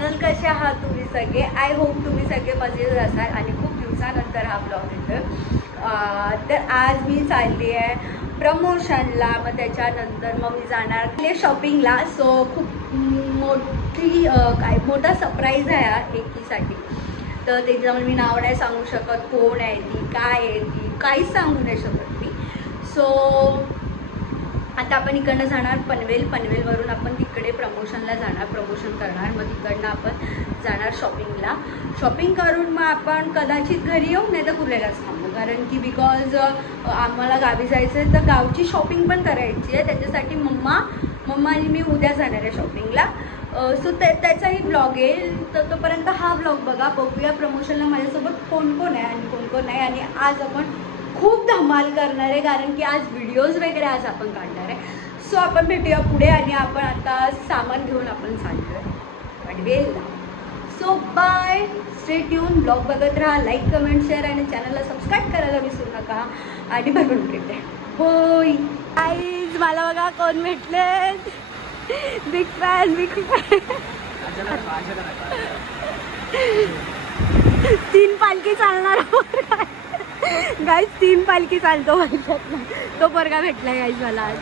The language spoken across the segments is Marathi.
चॅनल. कसे आहात तुम्ही सगळे? आय होप तुम्ही सगळे मजेत असाल आणि खूप दिवसानंतर हा ब्लॉग येतो. तर आज मी चालली आहे प्रमोशनला, मग त्याच्यानंतर मग मी जाणार शॉपिंगला. सो खूप मोठा सरप्राईज आहे हा एकीसाठी. तर त्याच्यामुळे मी नाव नाही सांगू शकत, कोण आहे ती, काय आहे ती, काहीच सांगू नाही शकत मी. सो आता आपण इकडनं जाणार पनवेलवरून आपण तिकडे प्रमोशनला जाणार, प्रमोशन करणार. मग तिकडनं आपण जाणार शॉपिंगला. शॉपिंग करून मग आपण कदाचित घरी येऊ, नाही तर कुर्ल्यालाच थांबू. कारण की बिकॉज आम्हाला गावी जायचं आहे, तर गावची शॉपिंग पण करायची आहे. त्याच्यासाठी मम्मा आणि मी उद्या जाणार आहे शॉपिंगला. सो त्याचाही ब्लॉग येईल. तर तोपर्यंत हा ब्लॉग बघूया प्रमोशनला माझ्यासोबत कोण कोण आहे आणि कोण कोण नाही. आणि आज आपण खूप धमाल करणार आहे, कारण की आज व्हिडिओज वगैरे आज आपण काढणार आहे. सो आपण भेटूया पुढे. आणि आपण आता सामान घेऊन आपण चाललो आहे पनवेलला. So bye, stay tune. Blog बघत राहा, लाईक कमेंट शेअर आणि चॅनलला सबस्क्राईब करायला विसरू नका. आणि भरपूर भेटते. होय गाईज, मला बघा कोण भेटले. Big fan. 3 पालखी चालणार गाईज, 3 पालखी चालतो वर्षात. तो पोरगा भेटला गाईज मला आज.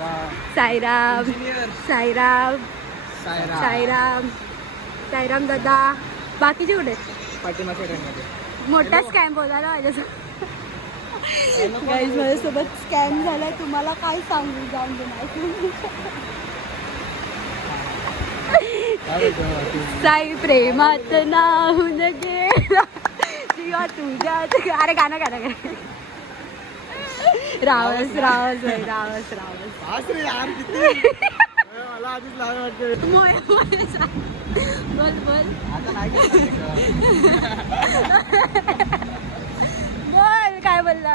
साईराम दादा. बाकीचे कुठे? मोठा स्कॅम बोला ना माझ्यासोबत. गाईज माझ्यासोबत स्कॅम झालाय, तुम्हाला काय सांगू. जाऊन दे नाही. साई प्रेमात नाहून गेला जीवा तुझ्या. अरे गाणं रावस बोल काय बोलला.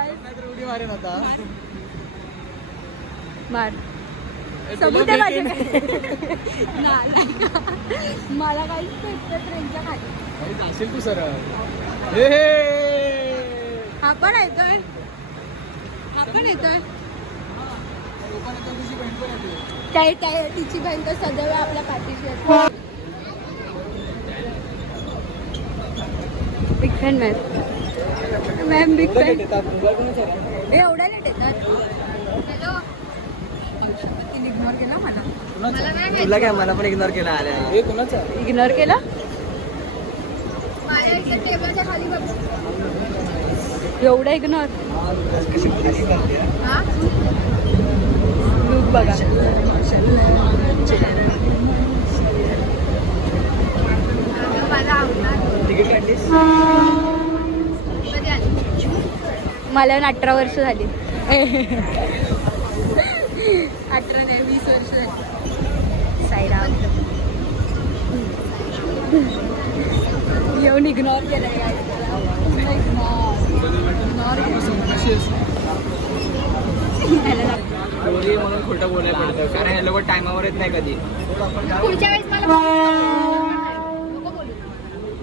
मार सबूत आहे माझ्याकडे. मला काहीच भेटतं ट्रेनच्या खाली. असेल तू सर. हा पण येतोय. तिची बहीण तर सदैव आपल्या पाठीशी असते. Big fan ma'am big fan. एवढ्या लेट येतात. हॅलो, इग्नोर केला तुला काय? मला पण इग्नोर केला. इग्नोर केला. एवढा इग्नोर. लुक बघा. मला 18 वर्ष झाली. 18 नाही 20 वर्ष झाली. साईराम येऊन इग्नोर केलंय. म्हणून खोटं बोलायला पडतं, कारण हे लोक टायमावर येत नाही कधी. पुढच्या वेळेस मला नको बोलू.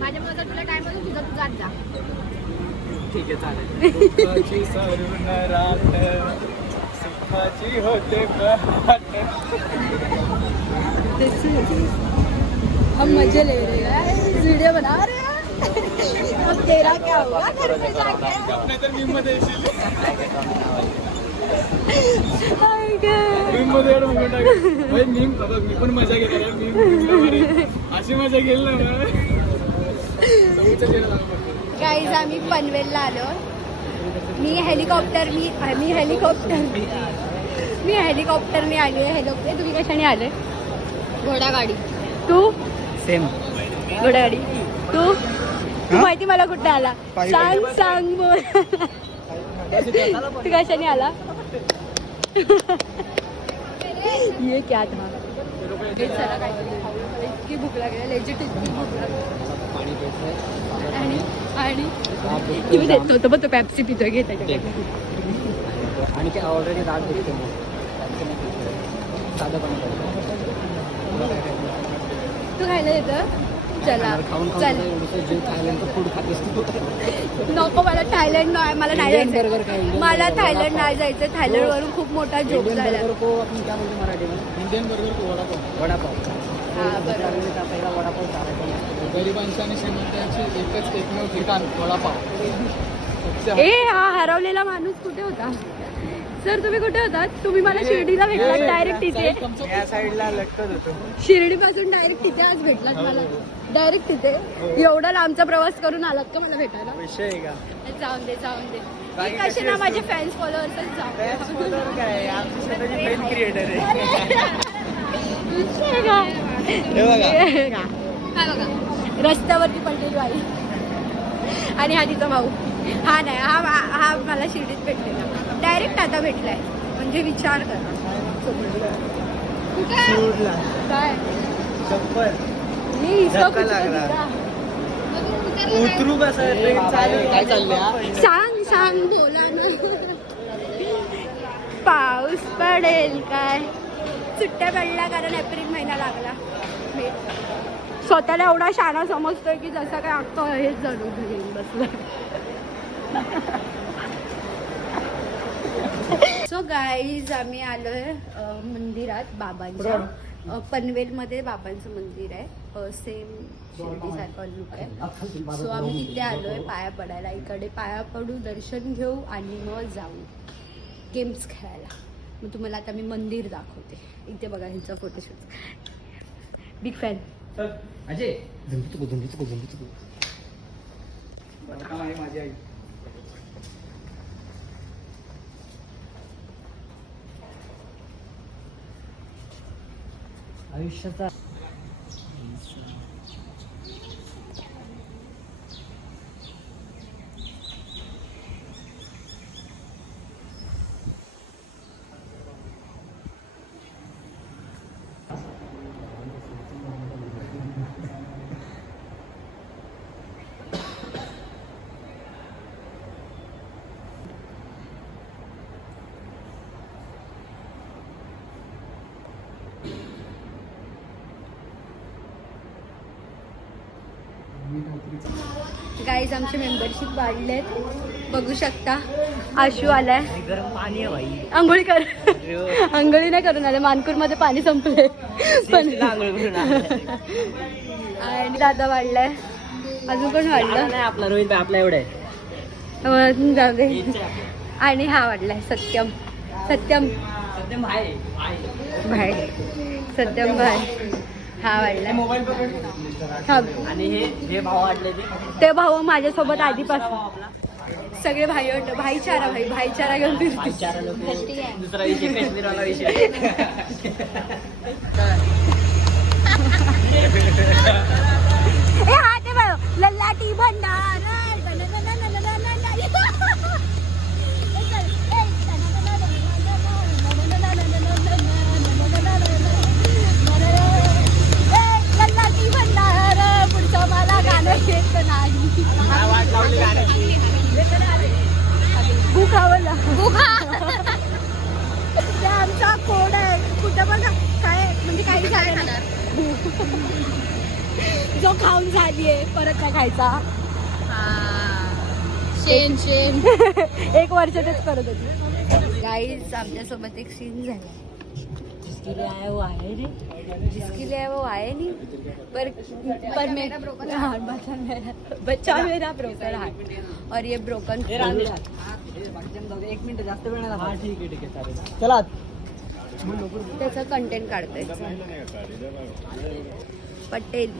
माझ्या मनात तुला टाइम आहे, तुझा तू जात जा. ठीक आहे, चालेल. सुखाची होते हम मजे ले रहे हैं, वीडियो बना रहे हैं. अब तेरा क्या हुआ घर पे जाके. तर मीम मध्ये येशील. मीम बाबा, मी पण मजा घेणार. मीम अशी मजा घेईल ना. गाईज, आम्ही पनवेलला आलो. मी हेलिकॉप्टरने आली आहे. तुम्ही कशाने आले? घोडागाडी. तू? सेम घोडागाडी. तू माहिती मला कुठे आला? सांग बोल. तू कशाने आला? ये क्या था? इतकी भूक लागली, लेजिट इतकी भूक लागली. आणि तुम्ही देतो होतो पण तो पॅप्सी पितोय. घे त्याच्याकडे. आणि काय ऑलरेडी रात भेटतो. साधं पाणी तू खायला देतं. चला चल. फूड खातेस नको, मला थायलंड नाही. मला नाही जायचं. मला थायलंड नाही जायचं. थायलंड वरून खूप मोठा जोक झाला. काय बोलतो मराठीमध्ये? Indian burger vada pav. पहिला वडापाव चालायचा. गरिबांची आणि श्रीमंतांची एकमेव ठिकाण वडापाव. ए हा हरवलेला माणूस कुठे होता सर? तुम्ही कुठे होतात? तुम्ही मला शिर्डीला भेटलात डायरेक्ट तिथे. या साईडला लटकत होतो. शिर्डी पासून डायरेक्ट तिथे आज भेटलात मला. डायरेक्ट तिथे एवढा लांबचा प्रवास करून आलात का मला भेटायला? विषय आहे का? जाऊन दे जाऊन दे. मी कसे ना माझे फॅन्स फॉलोअर्सच जाऊ. काय आमची स्वतःची पेन क्रिएटर आहे. विषय का? हे बघा. हा बघा रस्त्यावरती पडलेली बाई आणि हा तिचा भाऊ. हा नाही हा मला शिर्डीत भेटलेला डायरेक्ट आता भेटलाय. म्हणजे विचार करा. सूडला. काय चप्पल. मी इसको कुछ लागला. दिला. उतरू कसं ट्रेन चालू काय चाललंय? सांग सांग बोला ना. पाऊस पडेल काय? सुट्ट्या पडल्या कारण एप्रिल महिना लागला. स्वतःला एवढा शाणा समजतोय की जसं काय अख्खं हेच जणू घेऊन बसलं. सो गाईज आम्ही आलोय मंदिरात बाबांच्या. पनवेलमध्ये बाबांचं मंदिर आहे. सेम शिर्डीसारखा लुक आहे. सो आम्ही तिथे आलोय पाया पडायला. इकडे पाया पडू दर्शन घेऊ आणि मग जाऊ गेम्स खेळायला. मग तुम्हाला आता मी मंदिर दाखवते. इथे बघा ह्यांचा फोटोशूट. Big fan. अजय झुंबी माझी आई. आयुष्याचा गाईज आमचे मेंबरशिप वाढलेत बघू शकता. आशू आलाय. गरम पाणी आहे भाई. आंघोळी कर. आंघोळी नाही करून आले. मानपूरमध्ये पाणी संपले पण. आणि दादा वाढलाय. अजून कोण वाढलं नाही. आपला रोहित भाई आपला एवढा आहे. जाऊ दे. आणि हा वाढलाय सत्यम. सत्यम भाई भाई. सत्यम भाई हा वाढलाय. हा आणि हे भाव वाटले ते भाऊ माझ्यासोबत आधीपासून. सगळे भाई वाटत. भाईचारा भाईचारा घेऊन फिरते. दुसरा विषय काश्मीरवाला विषय. ए हा ते बघ लल्लाटी भंडार. लल्लाटी भंडार. पुढचं मला गाणं येत नाही. बुखावला बुखा. ते आमचा कोड आहे. कुठं पण काय म्हणजे काही झालं ना जो खाऊन झालीये परत काय खायचा. शेण शेण. एक वर्ष तेच करत होती. गाईज आमच्यासोबत एक सीन झाला. जिसके लिए आया वो आया नहीं पर मेरा ब्रोकन हार्ट. बच्चा मेरा ब्रोकन हार्ट और ये ब्रोकन. 1 मिनिट जास्त वेळ नाही. हा ठीक आहे चालेल. चला त्याचं कंटेंट काढतोय. पटेल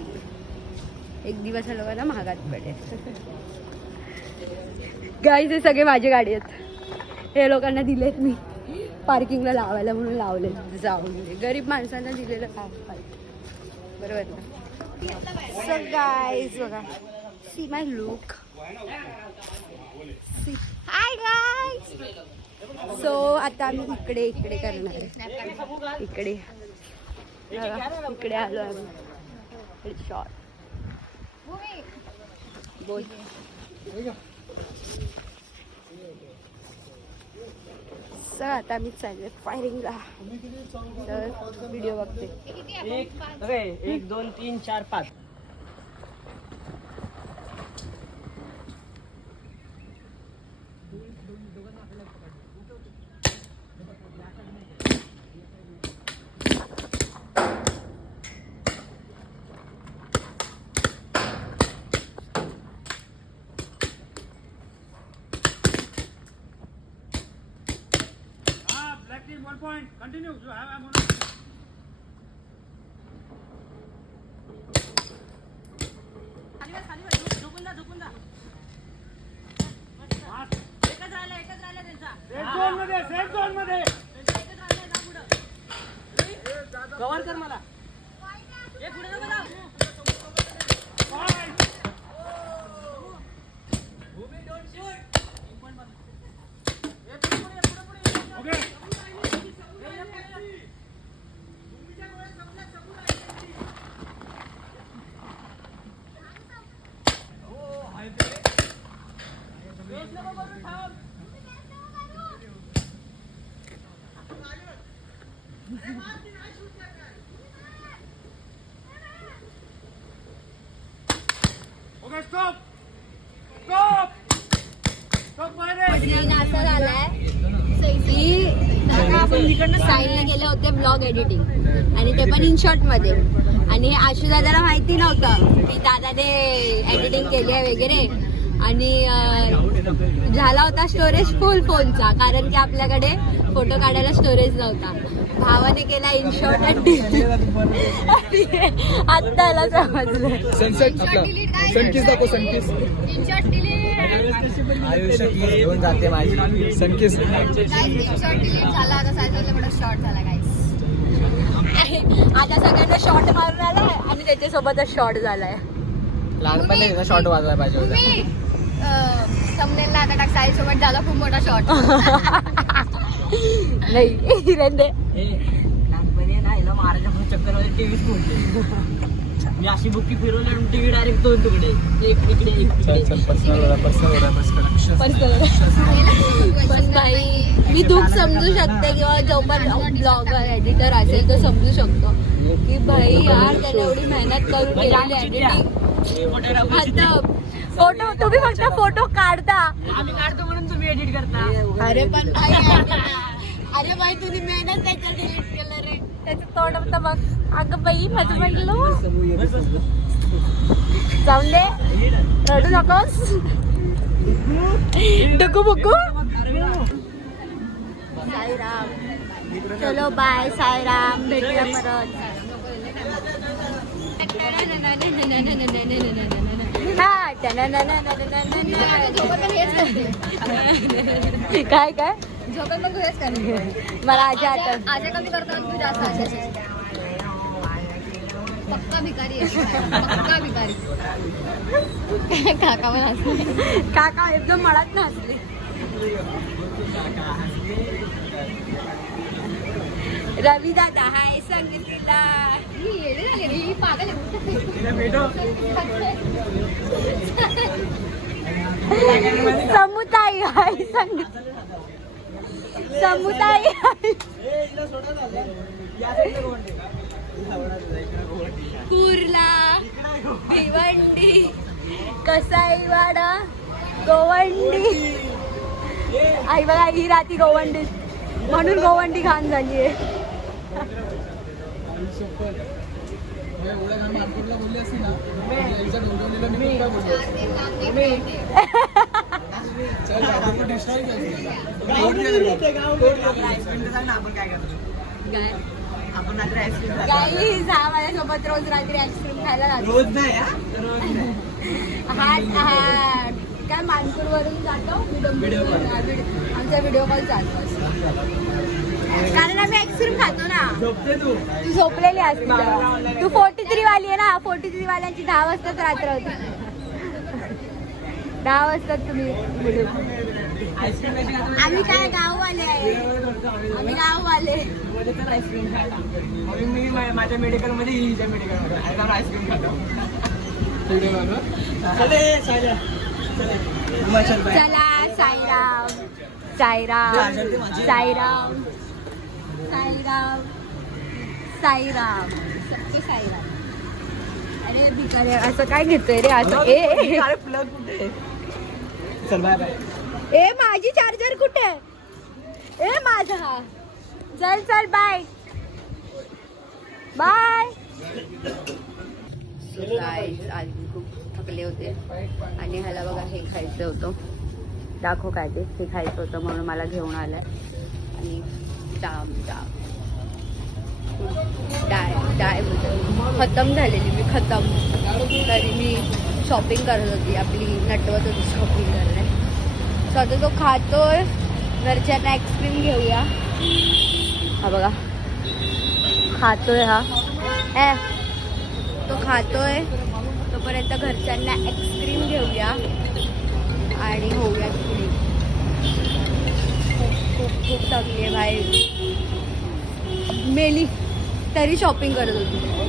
एक दिवस हा लोकांना महागात पडेल. गाईज हे सगळे माझी गाडी आहेत. हे लोकांना दिलेत मी पार्किंगला लावायला म्हणून लावले. जाऊन दे. गरीब माणसांना दिलेलं काम बरोबर ना. सो गाईज बघा see my look. Hi guys. So आता आम्ही इकडे करणार आहे. इकडे आलो आम्ही. शॉर्ट बोल. सर आता आम्ही चाललोय फायरिंगला. तर व्हिडिओ बघते. 1 2 3 4 5. कव्हर कर मला. असं झालंय की आता आपण साईडला गेले होते ब्लॉग एडिटिंग आणि ते पण इन शॉर्ट मध्ये. आणि हे आशू दादाला माहिती नव्हतं की दादाने एडिटिंग केली आहे वगैरे. आणि झाला होता स्टोरेज फुल फोनचा, कारण की आपल्याकडे फोटो काढायला स्टोरेज नव्हता. भावाने केला इन शॉर्ट आणि आत्ता याला समजलं. सनसेट आपला सनकिस दाखव. सनकिस आयुष्यात घेऊन जाते माझी सनकिस. आता सगळ्यांना शॉर्ट मारून आलाय आणि त्याच्यासोबतच शॉर्ट झालाय. लहानपणी शॉर्ट वाजवायला पाहिजे होता. समनेलला आता टाक साई सोबत झाला खूप मोठा शॉर्ट. नाही रंदे लहानपणी ना हिला महाराजा चक्कर मध्ये टीव्हीच फोडली. मी अशी बुक्की फिरवली आणि टीव्ही डायरेक्ट दोन तुकडे, एक तिकडे एक तिकडे. पण भाई मी दुःख समजू शकते किंवा जो पण ब्लॉगर एडिटर असेल तो समजू शकतो की भाई यार त्याने एवढी मेहनत करून केलेली एडिटिंग. आता फोटो तुम्ही फक्त फोटो काढता, आम्ही काढतो म्हणून तुम्ही एडिट करता. अरे पण अरे बाई तुम्ही मेहनत त्याच्यात डिलीट केलं रे. त्याचं तोंड होतं बघ. अगं बाई माझं म्हटलं जाऊन दे, रडू नकोस. डुकू बुकू. साईराम, चलो बाय. साईराम, भेटूया परत. काय काय झोपेत पण तुझ्याच कर. मला आजी आठवण. आजी कमी करताना तू जास्त आजी. पक्का भिकारी आहे. पक्का भिकारी. काका पण हसले. काका एकदम मळात ना हसले. रवी दादा हाय संगीतीला. ही पागल समुदाय हाय संगीत. समुदाय कुर्ला, भिवंडी, कसाईवाडा, गोवंडी. आई बघा ही राती गोवंडी म्हणून गोवंडी घाण झाली आहे. माझ्यासोबत रोज रात्री आईस्क्रीम खायला जातो. रोज नाही हा काय मानपूर वरून जातो. आमचा व्हिडिओ कॉल चालू असतो कारण आम्ही आईस्क्रीम खातो ना. तू झोपलेली असते. तू 43 वाली आहे ना. 43 वाल्यांची 10 वाजताच रात्र होती. 10 वाजता तुम्ही व्हिडिओ. आम्ही काय गाववाले आहे. आम्ही गाववाले. मी माझ्या मेडिकल मध्ये हिच्या मेडिकल मध्ये आईस्क्रीम खातो. चला साईराम. साईराम. साईराम. साईराम. साईराम. सबके साईराम. अरे भिकारी असं काय घेतोय रे असं. प्लग कुठे. चल बाय बाय. ए माझी चार्जर कुठे. ए माझा. चल चल बाय बाय. आज खूप थकले होते आणि ह्याला बघा हे खायचं होतं. दाखव काय ते खायचं होतं म्हणून मला घेऊन आलंय. आणि जाम जाम डाय बोलतो खतम झालेली मी खतम. तरी मी शॉपिंग करत होती आपली नटवत होती शॉपिंग करणे. सो आता तो खातोय. घरच्यांना आईस्क्रीम घेऊया. हा बघा खातोय हा तो खातोय. तोपर्यंत घरच्यांना आईस्क्रीम घेऊया आणि होऊया पुढे. खूप खूप थकली आहे बाहेर. मेली तरी शॉपिंग करत होती.